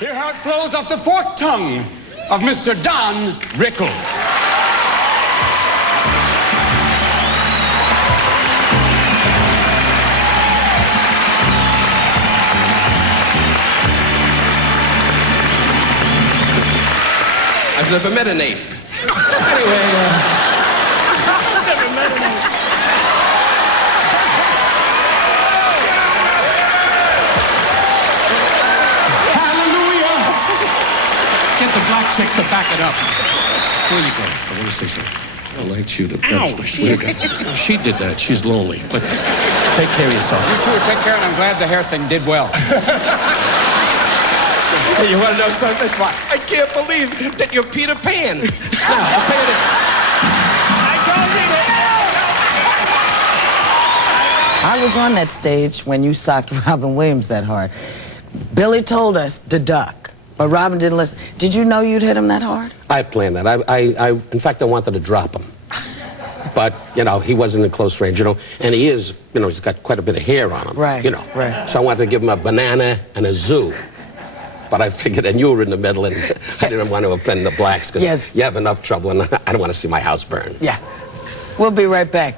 Hear how it flows off the forked tongue of Mr. Don Rickles. I've never met an ape. Anyway, I've never met an ape. Get the black chick to back it up. before you go, I want to say something. I liked you the best. I swear to God. She did that. She's lonely. But take care of yourself. You two take care, and I'm glad the hair thing did well. Hey, you want to know something? What? I can't believe that you're Peter Pan. Now, I'll tell you this. I was on that stage when you socked Robin Williams that hard. Billy told us to duck, but Robin didn't listen. Did you know you'd hit him that hard? I planned that. In fact, I wanted to drop him. But, you know, he wasn't in close range, you know, and he is, you know, he's got quite a bit of hair on him. Right, you know. right. So I wanted to give him a banana and a zoo. But I figured, and you were in the middle, and I didn't want to offend the blacks, because you have enough trouble, and I don't want to see my house burn. Yeah. We'll be right back.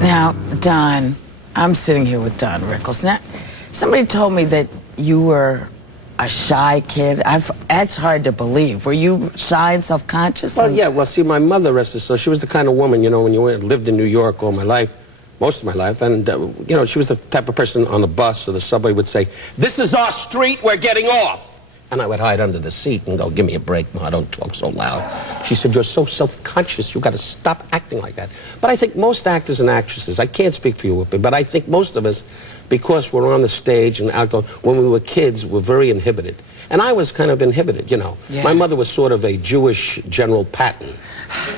Now, Don, I'm sitting here with Don Rickles. Now, somebody told me that you were a shy kid. That's hard to believe. Were you shy and self-conscious? Well, yeah. Well, see, my mother, rest her soul, she was the kind of woman, you know, when you lived in New York all my life, most of my life, and, you know, she was the type of person on the bus or the subway would say, "This is our street, we're getting off." And I would hide under the seat and go, "Give me a break, Ma, don't talk so loud." She said, "You're so self-conscious, you've got to stop acting like that." But I think most actors and actresses, I can't speak for you, Whoopi, but I think most of us, because we're on the stage and outgoing, when we were kids, we're very inhibited. And I was kind of inhibited, you know. Yeah. My mother was sort of a Jewish General Patton.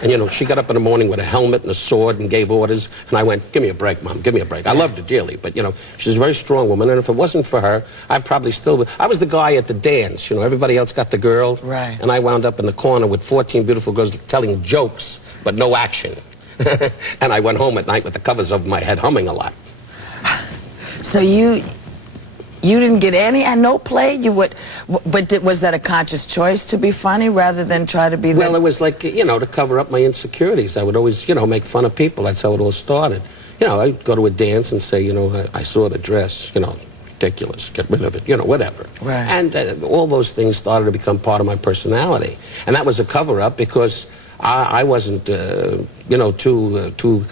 And, you know, she got up in the morning with a helmet and a sword and gave orders. And I went, "Give me a break, Mom, give me a break." I loved her dearly, but, you know, she's a very strong woman. And if it wasn't for her, I'd probably still... I was the guy at the dance, you know. Everybody else got the girl. Right. And I wound up in the corner with 14 beautiful girls telling jokes, but no action. And I went home at night with the covers over my head humming a lot. So you didn't get any, no play? You would, but was that a conscious choice to be funny rather than try to be the... Well, it was like, you know, to cover up my insecurities. I would always, you know, make fun of people. That's how it all started. You know, I'd go to a dance and say, you know, I saw the dress, you know, ridiculous, get rid of it, you know, whatever. Right. And all those things started to become part of my personality. And that was a cover-up because I wasn't, you know, too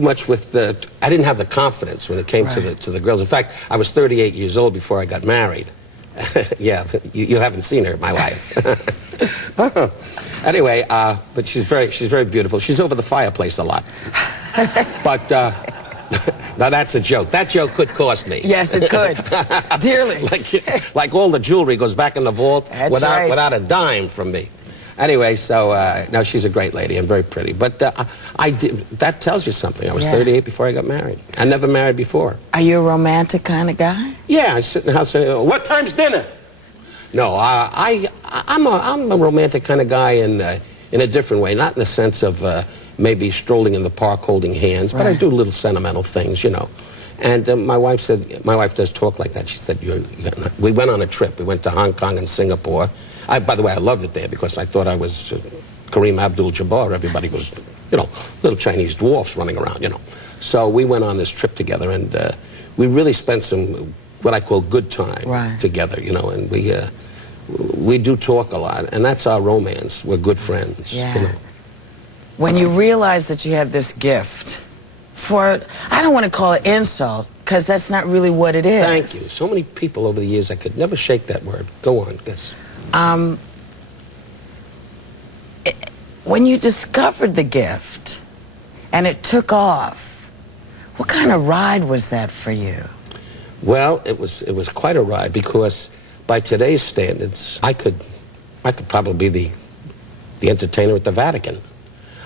much with the... I didn't have the confidence when it came to the girls. In fact, I was 38 years old before I got married. Yeah, you haven't seen her, my wife. Anyway, but she's very beautiful. She's over the fireplace a lot. But now that's a joke. That joke could cost me. Yes, it could. Dearly. Like all the jewelry goes back in the vault without a dime from me. Anyway, so, no, she's a great lady and very pretty. But that tells you something. I was 38 before I got married. I never married before. Are you a romantic kind of guy? Yeah, I sit in the house and say, "What time's dinner?" No, I'm a romantic kind of guy in a different way. Not in the sense of maybe strolling in the park holding hands, but I do little sentimental things, you know. And my wife said, my wife does talk like that. She said, we went on a trip. We went to Hong Kong and Singapore. By the way, I loved it there because I thought I was Kareem Abdul-Jabbar. Everybody was, you know, little Chinese dwarfs running around, you know. So we went on this trip together, and we really spent some, what I call good time together, you know, and we do talk a lot, and that's our romance. We're good friends, you know. When you realize that you have this gift, for, I don't want to call it insult, because that's not really what it is. Thank you. So many people over the years, I could never shake that word. Go on, guess. When you discovered the gift and it took off, what kind of ride was that for you? Well, it was quite a ride because by today's standards, I could probably be the entertainer at the Vatican.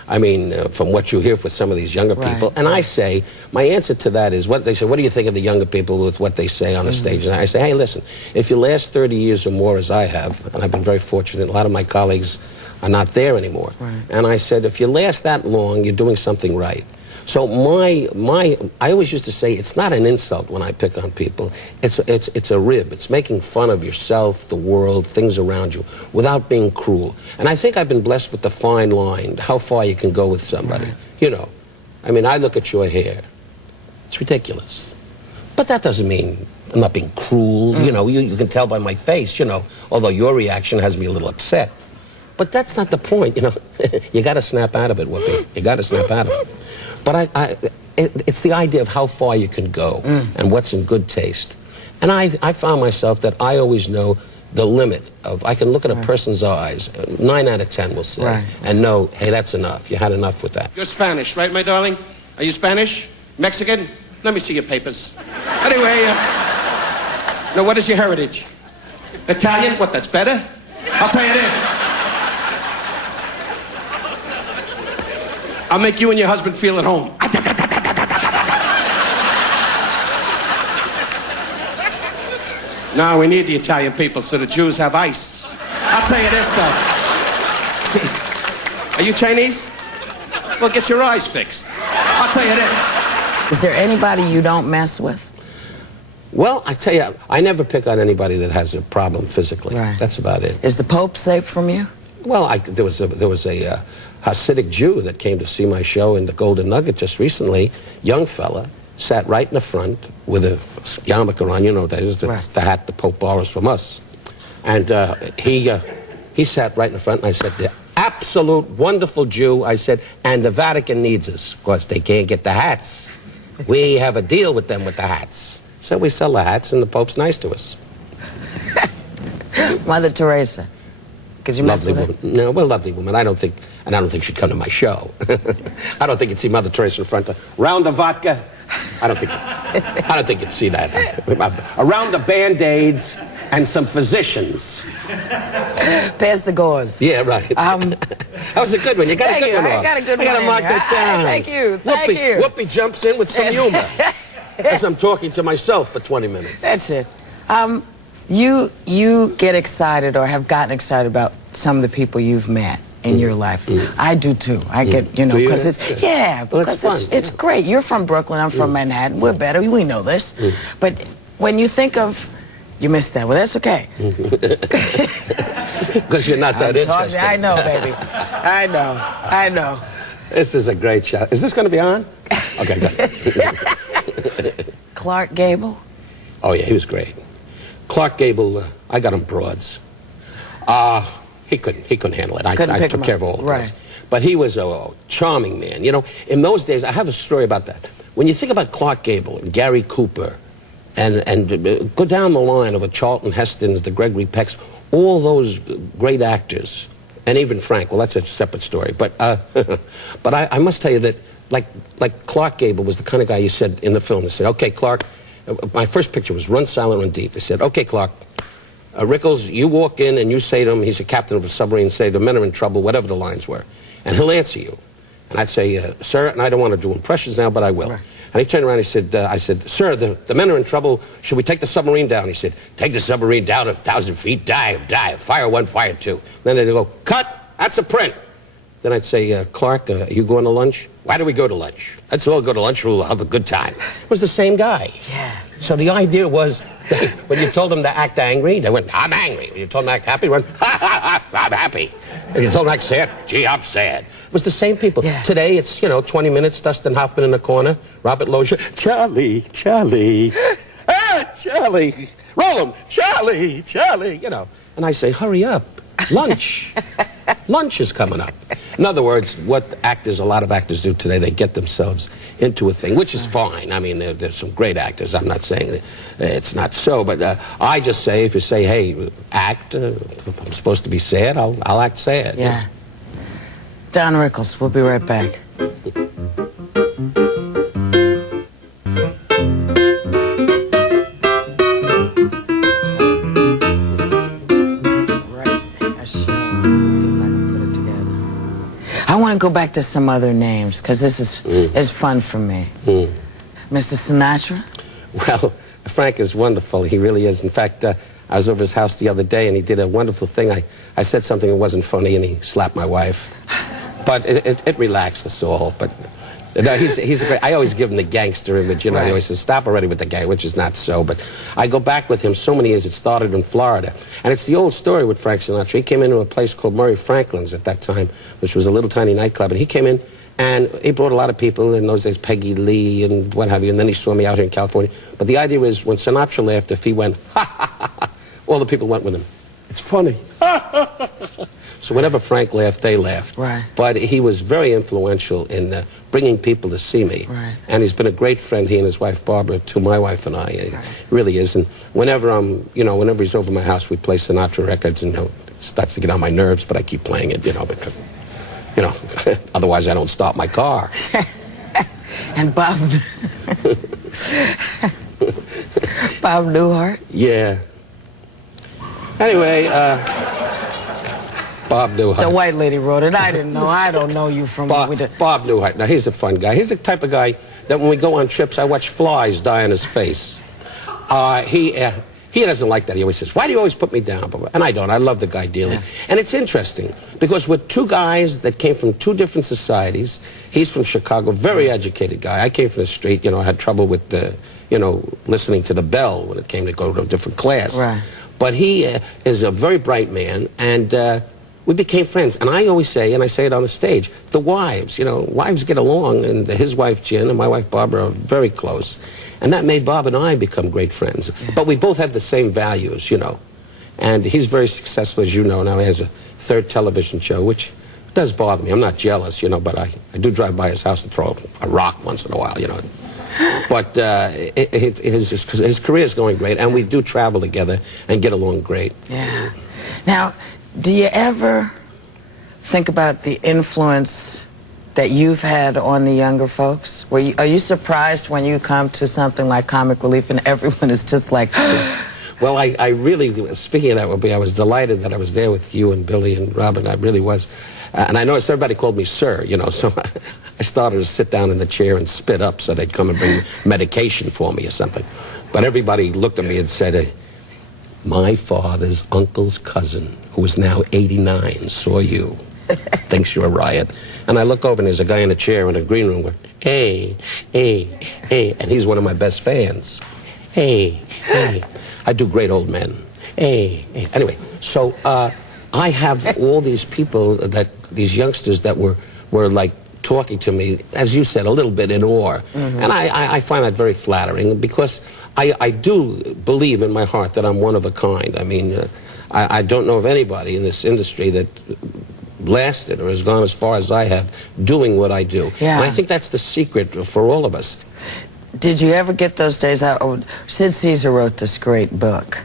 I mean, from what you hear with some of these younger people. And I say, my answer to that is, what they say, what do you think of the younger people with what they say on the stage? And I say, hey, listen, if you last 30 years or more, as I have, and I've been very fortunate, a lot of my colleagues are not there anymore. And I said, if you last that long, you're doing something right. So I always used to say, it's not an insult when I pick on people. It's a rib. It's making fun of yourself, the world, things around you, without being cruel. And I think I've been blessed with the fine line, how far you can go with somebody. You know, I mean, I look at your hair. It's ridiculous. But that doesn't mean I'm not being cruel. You know, you can tell by my face, you know, although your reaction has me a little upset. But that's not the point, you know. You got to snap out of it, Whoopi. You got to snap out of it. But it's the idea of how far you can go and what's in good taste. And I found myself that I always know the limit of, I can look at a person's eyes, 9 out of 10 will say, and know, hey, that's enough. You had enough with that. You're Spanish, right, my darling? Are you Spanish? Mexican? Let me see your papers. Anyway, now what is your heritage? Italian? What, that's better? I'll tell you this. I'll make you and your husband feel at home. No, we need the Italian people so the Jews have ice. I'll tell you this, though. Are you Chinese? Well, get your eyes fixed. I'll tell you this. Is there anybody you don't mess with? Well, I tell you, I never pick on anybody that has a problem physically. That's about it. Is the Pope safe from you? Well, there was a Hasidic Jew that came to see my show in the Golden Nugget just recently. Young fella, sat right in the front with a yarmulke on. You know, that is the hat the Pope borrows from us. And he sat right in the front, and I said, the absolute wonderful Jew. I said, and the Vatican needs us. Of course, they can't get the hats. We have a deal with them with the hats. So we sell the hats, and the Pope's nice to us. Mother Teresa. Could you mess with her? No, well, lovely woman. I don't think she'd come to my show. I don't think you'd see Mother Teresa in front of round of vodka. I don't think you'd see that. A round of Band-Aids and some physicians. Pass the gauze. Yeah, right. That was a good one. You got a good one. I got a good one. I got to mark that down. Thank you. Thank you. Whoopi jumps in with some humor as I'm talking to myself for 20 minutes. That's it. You get excited or have gotten excited about some of the people you've met in your life. I do too. I get, you know, because it's, because it's great. You're from Brooklyn, I'm from Manhattan. We're better, we know this. But when you think of, you missed that, well, that's okay. Because you're not that interesting. I know, baby. I know. This is a great show. Is this going to be on? Okay, good. Clark Gable? Oh, yeah, he was great. Clark Gable, I got him broads. He couldn't handle it. I took care of all the broads. But he was a charming man. You know, in those days, I have a story about that. When you think about Clark Gable and Gary Cooper, and go down the line of the Charlton Hestons, the Gregory Pecks, all those great actors, and even Frank, well, that's a separate story. But I must tell you that, like Clark Gable was the kind of guy you said in the film, they said, okay, Clark, my first picture was Run Silent, Run Deep. They said, okay, Clark, Rickles, you walk in and you say to him, he's a captain of a submarine, say the men are in trouble, whatever the lines were. And he'll answer you. And I'd say, sir, and I don't want to do impressions now, but I will. And he turned around and he said, I said, sir, the men are in trouble. Should we take the submarine down? He said, take the submarine down 1,000 feet, dive. Fire one, fire two. Then they'd go, cut, that's a print. Then I'd say, Clark, are you going to lunch? Why do we go to lunch? Let's all go to lunch, we'll have a good time. It was the same guy. Yeah. So the idea was, when you told them to act angry, they went, I'm angry. When you told them to act happy, they went, I'm happy. When you told them to act sad, gee, I'm sad. It was the same people. Yeah. Today, it's, 20 minutes, Dustin Hoffman in the corner, Robert Loggia, Charlie, Charlie, roll him, Charlie, And I say, hurry up, lunch. Lunch is coming up. In other words, what a lot of actors do today, they get themselves into a thing, which is fine. I mean, there's some great actors. I'm not saying that it's not so, but I just say, if you say, hey, act, if I'm supposed to be sad, I'll act sad. Yeah. Don Rickles, we'll be right back. I want to go back to some other names, because this is fun for me. Mr. Sinatra? Well, Frank is wonderful. He really is. In fact, I was over his house the other day, and he did a wonderful thing. I said something that wasn't funny, and he slapped my wife. But it relaxed us all. But no, he's a great. I always give him the gangster image. You know, he always says, "Stop already with the gang," which is not so. But I go back with him so many years. It started in Florida, and it's the old story with Frank Sinatra. He came into a place called Murray Franklin's at that time, which was a little tiny nightclub, and he came in. And he brought a lot of people, in those days, Peggy Lee and what have you, and then he saw me out here in California. But the idea was, when Sinatra laughed, if he went, ha, ha, ha, ha, all the people went with him. It's funny. So whenever Frank laughed, they laughed. Right. But he was very influential in bringing people to see me. Right. And he's been a great friend, he and his wife Barbara, to my wife and I. He really is. And whenever whenever he's over my house, we play Sinatra records, and it starts to get on my nerves, but I keep playing it, because... otherwise I don't start my car. And Bob Newhart? Yeah. Anyway, Bob Newhart. The white lady wrote it. I didn't know. I don't know you from... Bob Newhart. Now, he's a fun guy. He's the type of guy that when we go on trips, I watch flies die on his face. He doesn't like that. He always says, "Why do you always put me down?" And I don't. I love the guy dearly. Yeah. And it's interesting, because we're two guys that came from two different societies. He's from Chicago, very educated guy. I came from the street. I had trouble with, listening to the bell when it came to go to a different class. Right. But he is a very bright man, and we became friends. And I always say, and I say it on the stage, the wives, wives get along, and his wife, Jen, and my wife, Barbara, are very close. And that made Bob and I become great friends. Yeah. But we both had the same values, And he's very successful, as you know. Now he has a third television show, which does bother me. I'm not jealous, but I do drive by his house and throw a rock once in a while, But his career is going great, and we do travel together and get along great. Yeah. Now, do you ever think about the influence that you've had on the younger folks? Are you surprised when you come to something like Comic Relief and everyone is just like... Well, I really, speaking of that, Whoopi, I was delighted that I was there with you and Billy and Robin. I really was. And I noticed everybody called me sir, so I started to sit down in the chair and spit up so they'd come and bring medication for me or something. But everybody looked at me and said, "My father's uncle's cousin, who is now 89, saw you. Thinks you're a riot." And I look over, and there's a guy in a chair in a green room going, "Hey, hey, hey," and he's one of my best fans. "Hey, hey." I do great old men. Hey, hey. Anyway, so I have all these people, these youngsters that were like talking to me, as you said, a little bit in awe. And I find that very flattering, because I do believe in my heart that I'm one of a kind. I mean, I don't know of anybody in this industry that lasted or has gone as far as I have doing what I do. Yeah. And I think that's the secret for all of us. Did you ever get those days? Sid Caesar wrote this great book,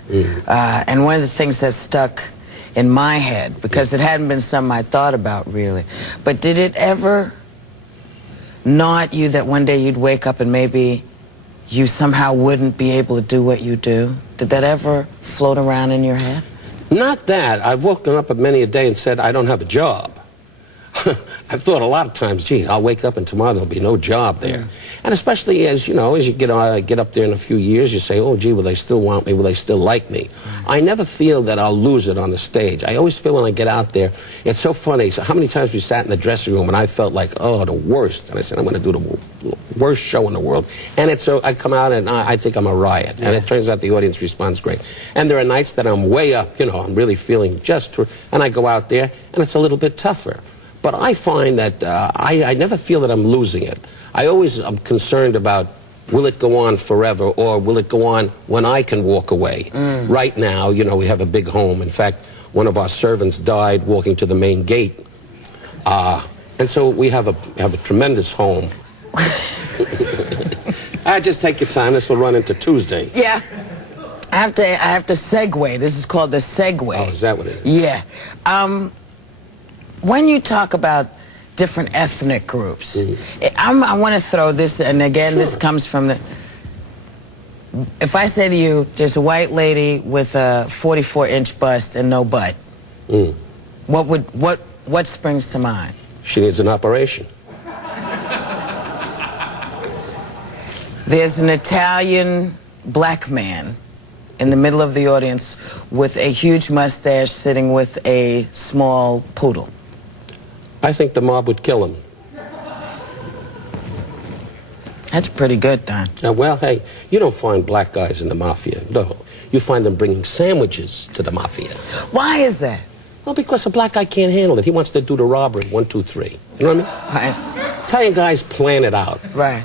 and one of the things that stuck in my head, because it hadn't been something I thought about really, but did it ever gnaw at you that one day you'd wake up and maybe you somehow wouldn't be able to do what you do? Did that ever float around in your head? Not that. I've woken up at many a day and said, I don't have a job. I've thought a lot of times, gee, I'll wake up and tomorrow there'll be no job there. And especially as you get up there in a few years, you say, oh, gee, will they still want me? Will they still like me? I never feel that I'll lose it on the stage. I always feel when I get out there, it's so funny. So how many times we sat in the dressing room and I felt like, oh, the worst. And I said, I'm going to do the worst show in the world. And it's so I come out and I think I'm a riot. And it turns out the audience responds great. And there are nights that I'm way up, I'm really feeling and I go out there and it's a little bit tougher. But I find that I never feel that I'm losing it. I always am concerned about, will it go on forever, or will it go on when I can walk away? Right now, we have a big home. In fact, one of our servants died walking to the main gate. And so we have a tremendous home. Just take your time. This will run into Tuesday. Yeah. I have to segue. This is called the segue. Oh, is that what it is? Yeah. When you talk about different ethnic groups, I want to throw this, and again, this comes from the... If I say to you, there's a white lady with a 44-inch bust and no butt, what springs to mind? She needs an operation. There's an Italian black man in the middle of the audience with a huge mustache sitting with a small poodle. I think the mob would kill him. That's pretty good, Don. Well, hey, you don't find black guys in the mafia. No. You find them bringing sandwiches to the mafia. Why is that? Well, because a black guy can't handle it. He wants to do the robbery, 1, 2, 3. You know what I mean? Right. Italian guys plan it out. Right.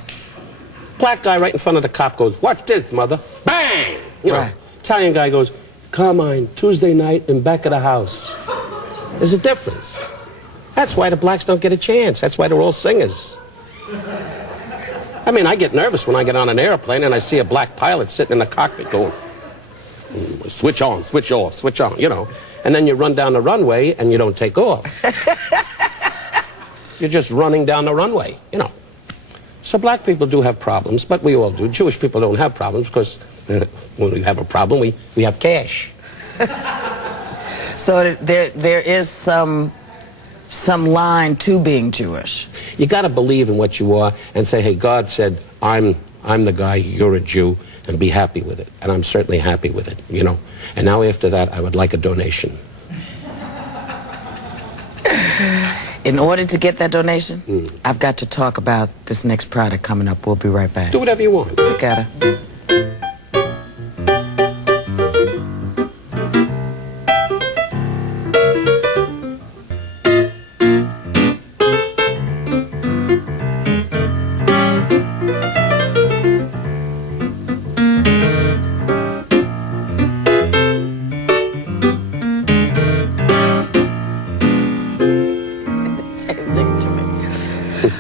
Black guy right in front of the cop goes, "Watch this, mother." Bang! You know, Right. Italian guy goes, "Carmine, Tuesday night in back of the house." There's a difference. That's why the blacks don't get a chance. That's why they're all singers. I mean, I get nervous when I get on an airplane and I see a black pilot sitting in the cockpit going, switch on, switch off, switch on, you know. And then you run down the runway and you don't take off. You're just running down the runway, you know. So black people do have problems, but we all do. Jewish people don't have problems because when we have a problem, we have cash. So there is some line to being Jewish. You got to believe in what you are and say, hey, God said, I'm the guy, you're a Jew, and be happy with it. And I'm certainly happy with it, you know. And now after that, I would like a donation. In order to get that donation, I've got to talk about this next product coming up. We'll be right back. Do whatever you want. You gotta.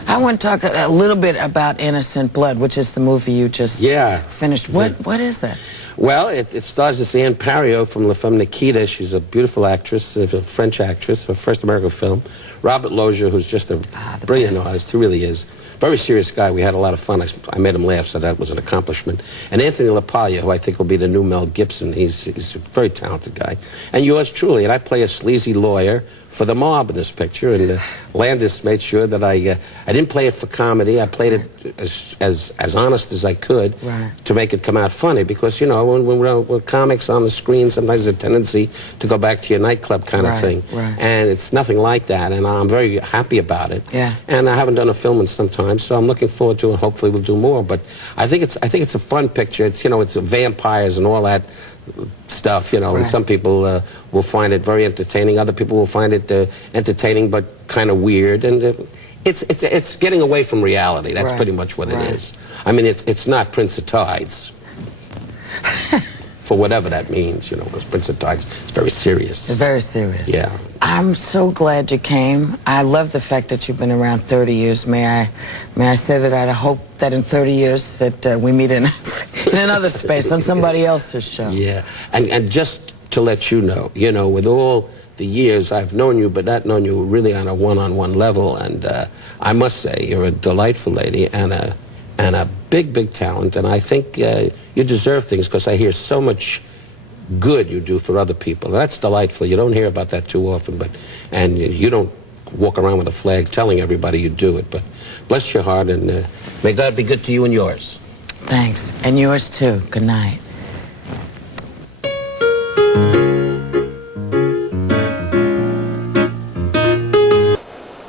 I want to talk a little bit about Innocent Blood, which is the movie you just finished. What is that? Well, it stars this Anne Parrio from La Femme Nikita. She's a beautiful actress, a French actress, her first American film. Robert Loggia, who's just a brilliant artist, he really is. Very serious guy. We had a lot of fun. I made him laugh, so that was an accomplishment. And Anthony LaPaglia, who I think will be the new Mel Gibson. He's a very talented guy. And yours truly. And I play a sleazy lawyer for the mob in this picture. And Landis made sure that I didn't play it for comedy. I played it as honest as I could to make it come out funny. Because, you know, when we're comics on the screen, sometimes there's a tendency to go back to your nightclub kind of thing. And it's nothing like that. And I'm very happy about it. And I haven't done a film in some time, so I'm looking forward to it. Hopefully we'll do more. But I think it's a fun picture. It's, you know, it's vampires and all that stuff, you know, and some people will find it very entertaining. Other people will find it entertaining but kind of weird. And it's getting away from reality. That's pretty much what it is. I mean, it's not Prince of Tides. For whatever that means, you know, because Prince of Tides is very serious. It's very serious. Yeah. I'm so glad you came. I love the fact that you've been around 30 years. May I say that I hope that in 30 years that we meet in another space on somebody else's show. Yeah, and just to let you know, with all the years I've known you, but not known you really on a one-on-one level, and I must say you're a delightful lady and a big talent, and I think you deserve things because I hear so much good you do for other people. That's delightful. You don't hear about that too often, and you don't walk around with a flag telling everybody you do it. But bless your heart, and may God be good to you and yours. Thanks, and yours too. Good night.